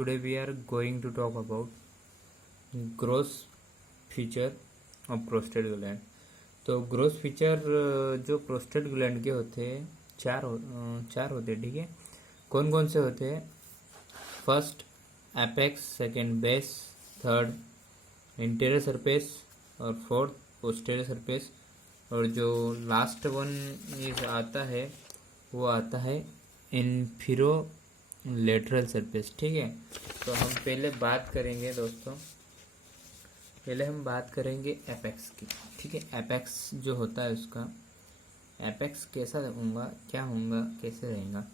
today we are going to talk about growth feature of prostate gland. तो growth feature जो prostate gland के होते हैं चार होते हैं, ठीक है। कौन कौन से होते हैं? First apex, second base, third interior surface और फोर्थ पोस्टीरियर सरफेस, और जो लास्ट वन इज आता है वो आता है इन्फीरो लेटरल सरफेस, ठीक है। तो हम पहले बात करेंगे दोस्तों, पहले हम बात करेंगे एपेक्स की, ठीक है। एपेक्स जो होता है उसका एपेक्स कैसा होगा, क्या होगा, कैसे रहेगा।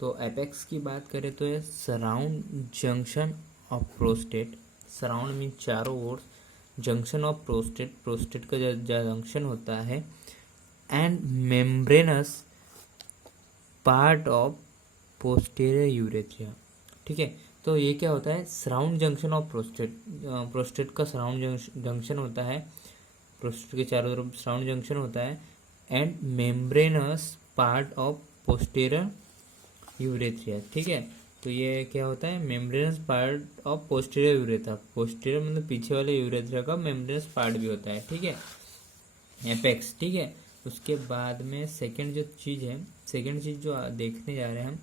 तो एपेक्स की बात करें तो ये surround junction of prostate, surround mean चारों ओर, जंक्शन ऑफ प्रोस्टेट, प्रोस्टेट का जो जंक्शन होता है, and membranous part of posterior urethra, ठीक है। तो ये क्या होता है? Surround junction of prostate, prostate का सराउंड जंक्शन होता है, प्रोस्टेट के चारों तरफ सराउंड जंक्शन होता है, and membranous part of posterior urethra, ठीक है। तो ये क्या होता है? Membranous part of posterior urethra, posterior मतलब पीछे वाले यूरेथ्रिया का मेम्ब्रेनस पार्ट भी होता है, ठीक है, एपेक्स, ठीक है। उसके बाद में सेकंड जो चीज़ है, सेकंड चीज़ जो देखने जा रहे हैं हम,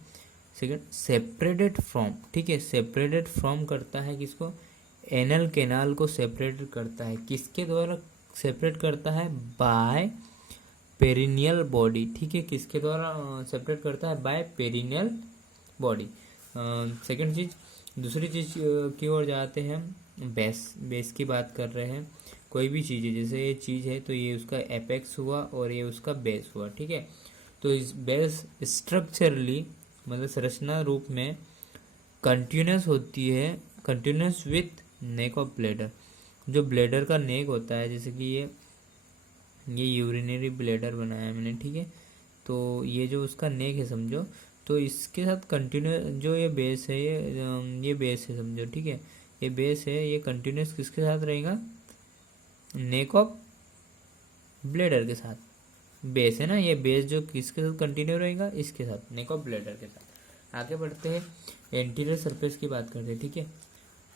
सेकंड सेपरेटेड फ्रॉम, ठीक है। सेपरेटेड फ्रॉम करता है किसको? एनल कैनाल को सेपरेट करता है, किसके द्वारा सेपरेट करता है? बाय पेरिनियल बॉडी, ठीक है। किसके द्वारा सेपरेट करता है? Bye perennial body. सेकंड चीज, दूसरी चीज की ओर जाते हैं हम, बेस, बेस की बात कर रहे हैं। कोई भी चीज़ है, जैसे ये चीज़ है तो ये उसका एपेक्स हुआ और ये उसका बेस हुआ, ठीक है। तो इस बेस स्ट्रक्चरली मतलब संरचना रूप में कंटिन्यूस होती है, continuous with neck of bladder. जो ब्लेडर का नेक होता है, जैसे कि ये यूरिनरी ब्लेडर बनाया है मैंने, ठीक है। तो ये जो उसका नेक है समझो, तो इसके साथ कंटिन्यू जो ये बेस है, ये बेस है समझो, ठीक है। ये बेस है, ये कंटिन्यूस किसके साथ रहेगा? नेक ऑफ ब्लेडर के साथ। बेस है ना, ये बेस जो किसके साथ कंटिन्यू रहेगा? इसके साथ, नेक ऑफ ब्लेडर के साथ। आगे बढ़ते हैं, एंटीरियर सरफेस की बात करते हैं, ठीक है,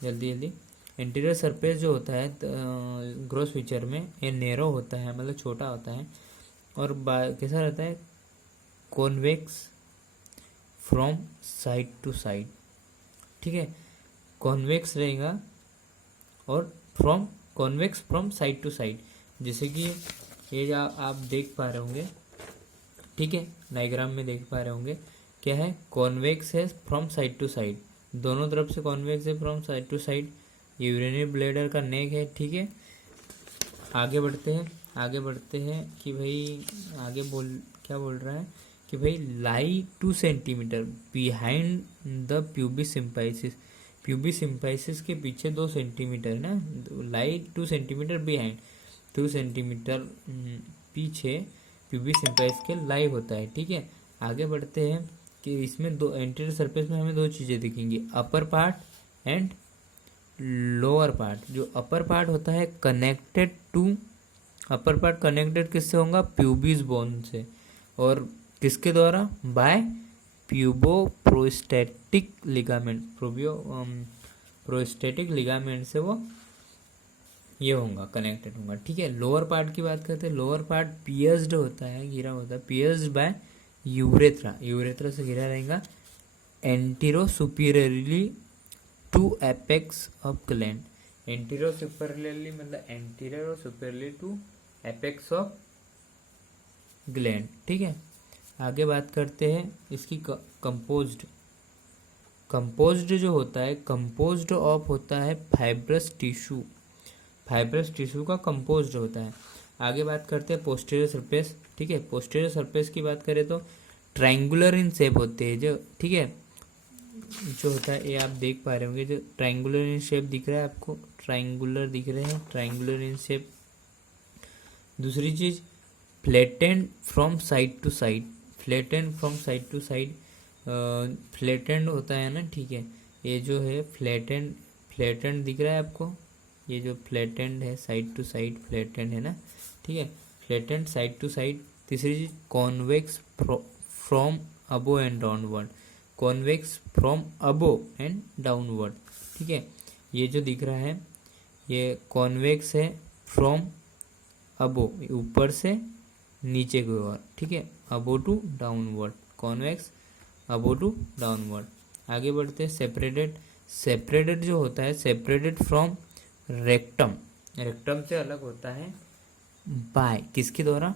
जल्दी जल्दी। एंटीरियर सरफेस जो होता है ग्रोथ फीचर में, ये नैरो होता है, मतलब छोटा होता है, और कैसा रहता है? Convex from side to side, ठीक है। कॉन्वेक्स रहेगा और convex from side to side, जैसे कि ये जो आप देख पा रहे होंगे, ठीक है, डायग्राम में देख पा रहे होंगे, क्या है? कॉन्वेक्स है फ्रॉम साइड टू साइड, दोनों तरफ से कॉन्वेक्स है from side to side. Urinary bladder का नेक है, ठीक है। आगे बढ़ते हैं, आगे बढ़ते हैं कि भाई आगे क्या बोल रहा है कि भाई lie 2 centimetre behind the pubis symphysis, pubis symphysis के पीछे 2 सेंटीमीटर ना, लाई 2 सेंटीमीटर बिहाइंड, 2 सेंटीमीटर पीछे प्यूबिस सिम्पाइसिस के लाई होता है, ठीक है। आगे बढ़ते हैं कि इसमें दो एंटीरियर सरफेस में हमें दो चीज़ें दिखेंगी, upper part and lower part. जो अपर पार्ट होता है connected to, upper part connected किससे होगा? प्यूबिस बोन से, और किसके द्वारा? By pubo prostatic ligament, prostatic ligament से वो ये होगा, कनेक्टेड होगा, ठीक है। लोअर पार्ट की बात करते हैं, लोअर पार्ट पियर्स्ड होता है, घिरा होता है, पियर्स्ड बाय यूरेथ्रा, यूरेथ्रा से घिरा रहेगा, antero superiorly to apex of gland, antero superiorly मतलब एंटीरियर और superiorly to apex of gland, ठीक है। आगे बात करते हैं इसकी कंपोज्ड, कंपोज्ड जो होता है, कंपोज्ड ऑफ होता है फाइब्रस टिश्यू, फाइब्रस टिश्यू का कंपोज्ड होता है। आगे बात करते हैं पोस्टीरियर सरफेस, ठीक है। पोस्टीरियर सरफेस की बात करें तो ट्रायंगुलर इन शेप होते हैं, जो, ठीक है, जो होता है ये आप देख पा रहे होंगे, जो ट्रायंगुलर इन शेप दिख रहा है आपको, ट्रायंगुलर दिख रहे हैं, ट्रायंगुलर इन शेप। दूसरी चीज flattened from side to side, flattened from side to side, flattened होता है ना, ठीक है। ये जो है फ्लैटेंड, फ्लैटेंड दिख रहा है आपको, ये जो फ्लैटेंड है साइड टू साइड, फ्लैटेंड है ना, ठीक है, फ्लैटेंड साइड टू साइड। तीसरी चीज convex from above and downward, convex from above and downward. ठीक है, ये जो दिख रहा है ये कॉन्वेक्स है फ्रॉम अबोव, ऊपर से नीचे की ओर। ठीक है, above to downward, convex above to downward. आगे बढ़ते हैं सेपरेटेड। सेपरेटेड जो होता है, सेपरेटेड फ्रॉम रेक्टम, रेक्टम से अलग होता है बाय किसके द्वारा,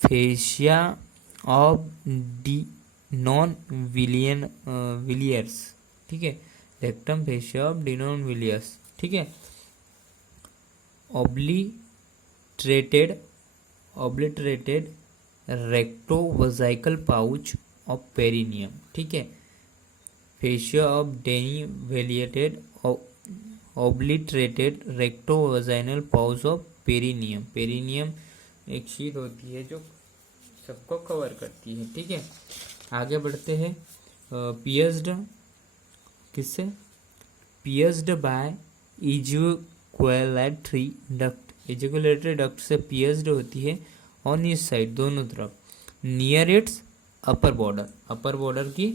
fascia of de non villian Villiers. ठीक है, rectum fascia of Denon Villiers. ठीक है, obliterated rectovaginal pouch of perineum. ठीक है, fascia of Denny villiated obliterated rectovaginal pouch of perineum. Perineum एक शीट होती है जो सबको कवर करती है। ठीक है, आगे बढ़ते हैं। पियर्स्ड किससे, pierced by ejaculatory duct. Ejaculatory duct से पियर्स्ड होती है ऑन इस साइड, दोनों तरफ, near its upper border, upper border की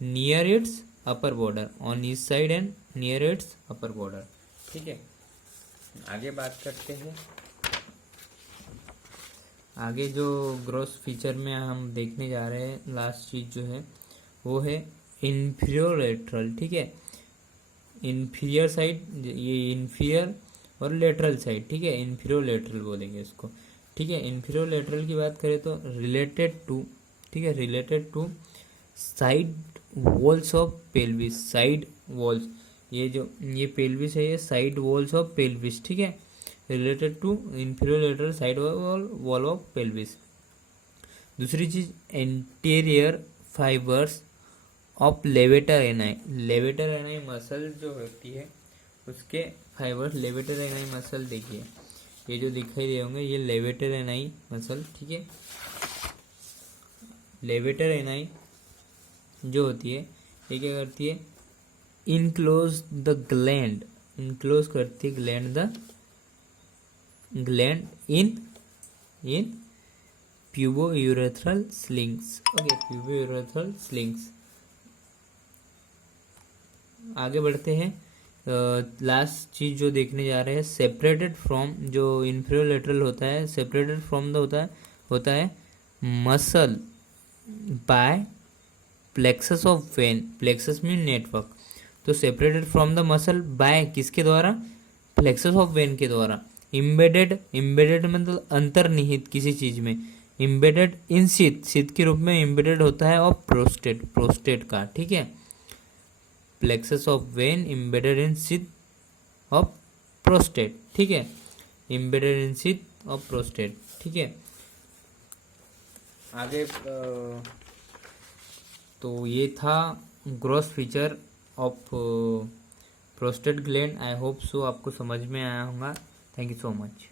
near its upper border, on east side and near its upper border. ठीक है, आगे बात करते हैं। आगे जो ग्रॉस फीचर में हम देखने जा रहे हैं, लास्ट चीज जो है वो है इन्फीरियर लेटरल। ठीक है, इन्फीरियर साइड, ये इन्फीरियर और लेटरल साइड। ठीक है, इन्फीरियर लेटरल बोलेंगे इसको। ठीक है, इन्फीरियर लेटरल की बात करें तो रिलेटेड टू, ठीक है, related to side walls of pelvis, side walls, ये जो ये पेल्विस है ये साइड वॉल्स ऑफ पेल्विस। ठीक है, related to inferior lateral side wall of pelvis. दूसरी चीज anterior fibres of levator ani, levator ani muscle जो होती है उसके फाइबर्स, लेवेटर एनाई मसल देखिए, ये जो दिखाई दे होंगे ये लेवेटर एनाई मसल। ठीक है, लेवेटर एनाई जो होती है ये क्या करती है, इनक्लोज द ग्लैंड, इनक्लोज करती है gland, the gland in pubourethral slings. Okay, pubourethral slings. आगे बढ़ते हैं। लास्ट चीज जो देखने जा रहे हैं, सेपरेटेड फ्रॉम, जो इन्फीरियर लेटरल होता है, सेपरेटेड फ्रॉम द होता है muscle by plexus of vein, plexus mean network. तो separated from the muscle by किसके द्वारा, प्लेक्सस ऑफ वेन के द्वारा। इम्बेडेड, इम्बेडेड मतलब अंतर्निहित किसी चीज में, इम्बेडेड इन शीथ, शीथ के रूप में इम्बेडेड होता है और प्रोस्टेट, प्रोस्टेट का। ठीक है, plexus of when embedded in sheath of prostate. ठीक है, embedded in sheath of prostate. ठीक है, आगे तो ये था gross feature of prostate gland. I hope so आपको समझ में आया होगा। Thank you so much.